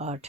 8।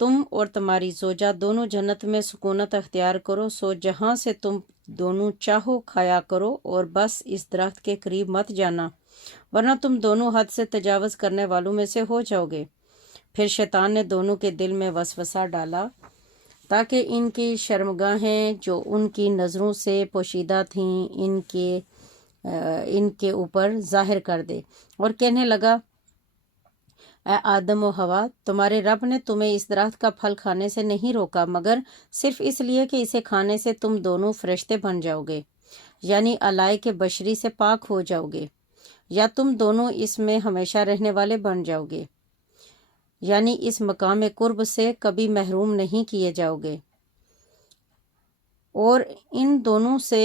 تم اور تمہاری زوجہ دونوں جنت میں سکونت اختیار کرو، سو جہاں سے تم دونوں چاہو کھایا کرو، اور بس اس درخت کے قریب مت جانا ورنہ تم دونوں حد سے تجاوز کرنے والوں میں سے ہو جاؤ گے۔ پھر شیطان نے دونوں کے دل میں وسوسہ ڈالا تاکہ ان کی شرمگاہیں جو ان کی نظروں سے پوشیدہ تھیں ان کے اوپر ظاہر کر دے، اور کہنے لگا، اے آدم و حوا، تمہارے رب نے تمہیں اس درخت کا پھل کھانے سے نہیں روکا مگر صرف اس لیے کہ اسے کھانے سے تم دونوں فرشتے بن جاؤ گے، یعنی علائق بشری سے پاک ہو جاؤ گے، یا تم دونوں اس میں ہمیشہ رہنے والے بن جاؤ گے، یعنی اس مقام قرب سے کبھی محروم نہیں کیے جاؤ گے۔ اور ان دونوں سے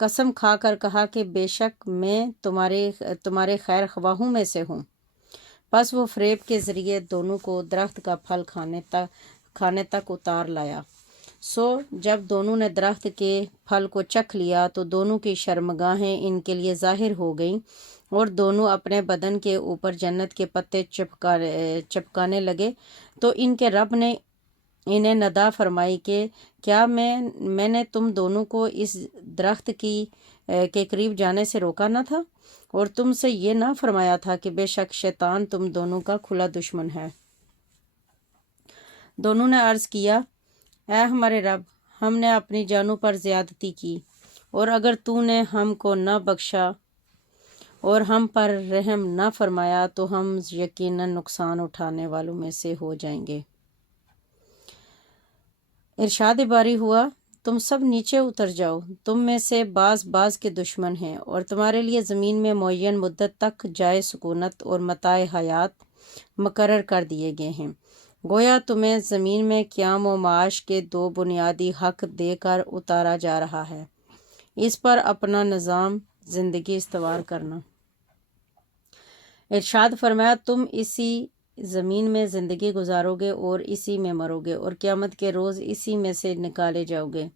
قسم کھا کر کہا کہ بے شک میں تمہارے خیر خواہوں میں سے ہوں۔ پس وہ فریب کے ذریعے دونوں کو درخت کا پھل کھانے تک اتار لایا۔ سو جب دونوں نے درخت کے پھل کو چکھ لیا تو دونوں کی شرمگاہیں ان کے لیے ظاہر ہو گئیں، اور دونوں اپنے بدن کے اوپر جنت کے پتے چپکانے لگے۔ تو ان کے رب نے انہیں ندا فرمائی کہ کیا میں نے تم دونوں کو اس درخت کے قریب جانے سے روکا نہ تھا، اور تم سے یہ نہ فرمایا تھا کہ بے شک شیطان تم دونوں کا کھلا دشمن ہے؟ دونوں نے عرض کیا، اے ہمارے رب، ہم نے اپنی جانوں پر زیادتی کی، اور اگر تو نے ہم کو نہ بخشا اور ہم پر رحم نہ فرمایا تو ہم یقیناً نقصان اٹھانے والوں میں سے ہو جائیں گے۔ ارشاد باری ہوا، تم سب نیچے اتر جاؤ، تم میں سے بعض کے دشمن ہیں، اور تمہارے لیے زمین میں معین مدت تک جائے سکونت اور متاع حیات مقرر کر دیے گئے ہیں۔ گویا تمہیں زمین میں قیام و معاش کے دو بنیادی حق دے کر اتارا جا رہا ہے، اس پر اپنا نظام زندگی استوار کرنا۔ ارشاد فرمایا، تم اسی زمین میں زندگی گزارو گے اور اسی میں مرو گے، اور قیامت کے روز اسی میں سے نکالے جاؤ گے۔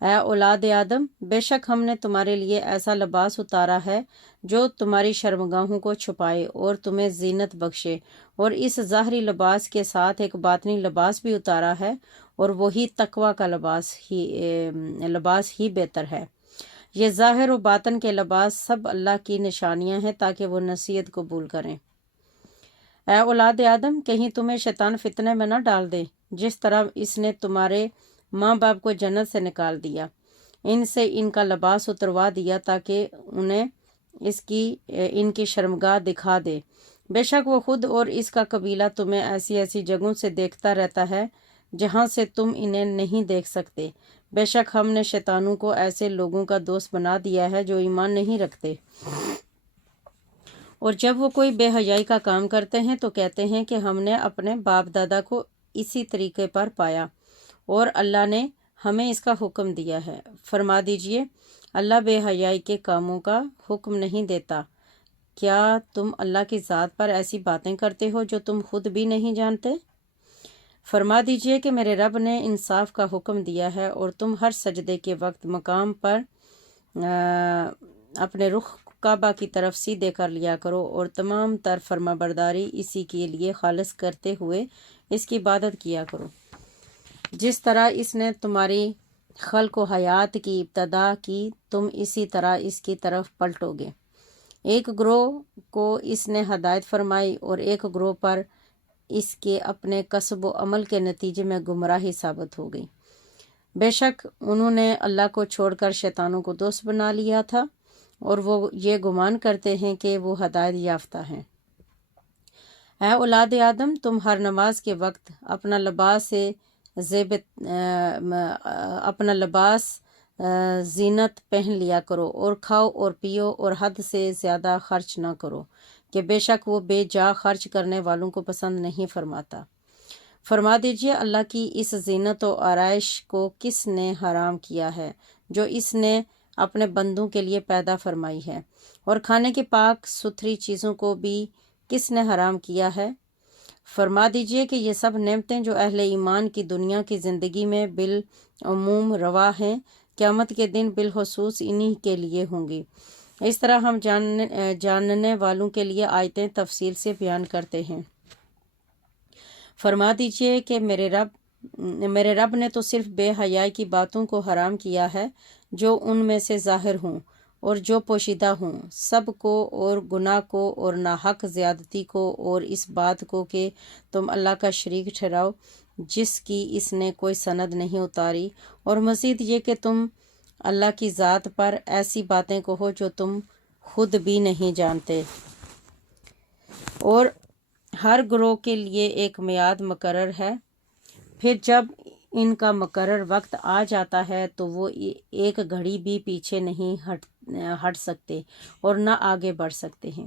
اے اولاد آدم، بے شک ہم نے تمہارے لیے ایسا لباس اتارا ہے جو تمہاری شرمگاہوں کو چھپائے اور تمہیں زینت بخشے، اور اس ظاہری لباس کے ساتھ ایک باطنی لباس بھی اتارا ہے، اور وہی تقوی کا لباس ہی بہتر ہے۔ یہ ظاہر و باطن کے لباس سب اللہ کی نشانیاں ہیں تاکہ وہ نصیحت قبول کریں۔ اے اولاد آدم، کہیں تمہیں شیطان فتنے میں نہ ڈال دے، جس طرح اس نے تمہارے ماں باپ کو جنت سے نکال دیا، ان سے ان کا لباس اتروا دیا تاکہ انہیں ان کی شرمگاہ دکھا دے۔ بے شک وہ خود اور اس کا قبیلہ تمہیں ایسی جگہوں سے دیکھتا رہتا ہے جہاں سے تم انہیں نہیں دیکھ سکتے۔ بے شک ہم نے شیطانوں کو ایسے لوگوں کا دوست بنا دیا ہے جو ایمان نہیں رکھتے، اور جب وہ کوئی بے حیائی کا کام کرتے ہیں تو کہتے ہیں کہ ہم نے اپنے باپ دادا کو اسی طریقے پر پایا اور اللہ نے ہمیں اس کا حکم دیا ہے۔ فرما دیجئے، اللہ بے حیائی کے کاموں کا حکم نہیں دیتا۔ کیا تم اللہ کی ذات پر ایسی باتیں کرتے ہو جو تم خود بھی نہیں جانتے؟ فرما دیجئے کہ میرے رب نے انصاف کا حکم دیا ہے، اور تم ہر سجدے کے وقت مقام پر اپنے رخ کعبہ کی طرف سیدھے کر لیا کرو، اور تمام تر فرما برداری اسی کے لیے خالص کرتے ہوئے اس کی عبادت کیا کرو، جس طرح اس نے تمہاری خلق و حیات کی ابتدا کی، تم اسی طرح اس کی طرف پلٹو گے۔ ایک گروہ کو اس نے ہدایت فرمائی اور ایک گروہ پر اس کے اپنے کسب و عمل کے نتیجے میں گمراہی ثابت ہو گئی۔ بے شک انہوں نے اللہ کو چھوڑ کر شیطانوں کو دوست بنا لیا تھا، اور وہ یہ گمان کرتے ہیں کہ وہ ہدایت یافتہ ہیں۔ اے اولاد آدم، تم ہر نماز کے وقت اپنا لباس زینت پہن لیا کرو، اور کھاؤ اور پیو اور حد سے زیادہ خرچ نہ کرو، کہ بے شک وہ بے جا خرچ کرنے والوں کو پسند نہیں فرماتا۔ فرما دیجئے، اللہ کی اس زینت و آرائش کو کس نے حرام کیا ہے جو اس نے اپنے بندوں کے لیے پیدا فرمائی ہے، اور کھانے کی پاک ستھری چیزوں کو بھی کس نے حرام کیا ہے؟ فرما دیجئے کہ یہ سب نعمتیں جو اہل ایمان کی دنیا کی زندگی میں بالعموم روا ہیں، قیامت کے دن بالخصوص انہی کے لیے ہوں گی۔ اس طرح ہم جاننے والوں کے لیے آیتیں تفصیل سے بیان کرتے ہیں۔ فرما دیجئے کہ میرے رب نے تو صرف بے حیائی کی باتوں کو حرام کیا ہے جو ان میں سے ظاہر ہوں اور جو پوشیدہ ہوں، سب کو، اور گناہ کو اور ناحق زیادتی کو، اور اس بات کو کہ تم اللہ کا شریک ٹھہراؤ جس کی اس نے کوئی سند نہیں اتاری، اور مزید یہ کہ تم اللہ کی ذات پر ایسی باتیں کہو جو تم خود بھی نہیں جانتے، اور ہر گروہ کے لیے ایک میعاد مقرر ہے، پھر جب ان کا مقرر وقت آ جاتا ہے تو وہ ایک گھڑی بھی پیچھے نہیں ہٹ سکتے اور نہ آگے بڑھ سکتے ہیں۔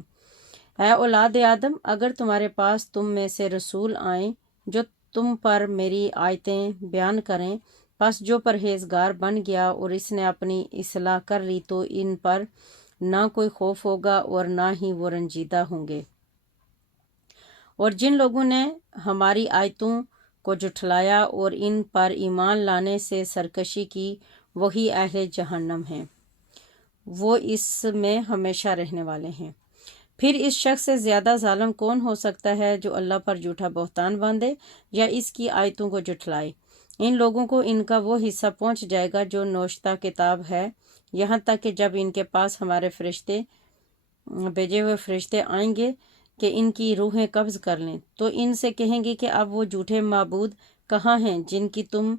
اے اولاد آدم، اگر تمہارے پاس تم میں سے رسول آئیں جو تم پر میری آیتیں بیان کریں، پس جو پرہیزگار بن گیا اور اس نے اپنی اصلاح کر لی تو ان پر نہ کوئی خوف ہوگا اور نہ ہی وہ رنجیدہ ہوں گے۔ اور جن لوگوں نے ہماری آیتوں کو جھٹلایا اور ان پر ایمان لانے سے سرکشی کی، وہی اہل جہنم ہیں، وہ اس میں ہمیشہ رہنے والے ہیں۔ پھر اس شخص سے زیادہ ظالم کون ہو سکتا ہے جو اللہ پر جھوٹا بہتان باندھے یا اس کی آیتوں کو جھٹلائے؟ ان لوگوں کو ان کا وہ حصہ پہنچ جائے گا جو نوشتہ کتاب ہے، یہاں تک کہ جب ان کے پاس ہمارے بھیجے ہوئے فرشتے آئیں گے کہ ان کی روحیں قبض کر لیں، تو ان سے کہیں گے کہ اب وہ جھوٹے معبود کہاں ہیں جن کی تم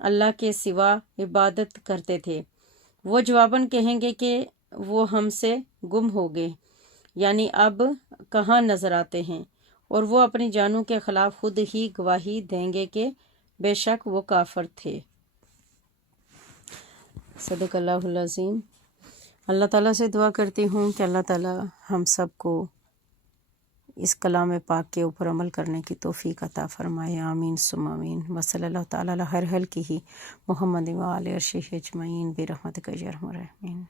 اللہ کے سوا عبادت کرتے تھے؟ وہ جواباً کہیں گے کہ وہ ہم سے گم ہو گئے، یعنی اب کہاں نظر آتے ہیں، اور وہ اپنی جانوں کے خلاف خود ہی گواہی دیں گے کہ بے شک وہ کافر تھے۔ صدق اللہ العظیم۔ اللہ تعالیٰ سے دعا کرتی ہوں کہ اللہ تعالیٰ ہم سب کو اس کلام پاک کے اوپر عمل کرنے کی توفیق عطا فرمائے، آمین ثم آمین۔ وصلی اللہ تعالیٰ علی خیر خلقہ محمد و آلہ وصحبہ اجمعین برحمتک یا ارحم الراحمین۔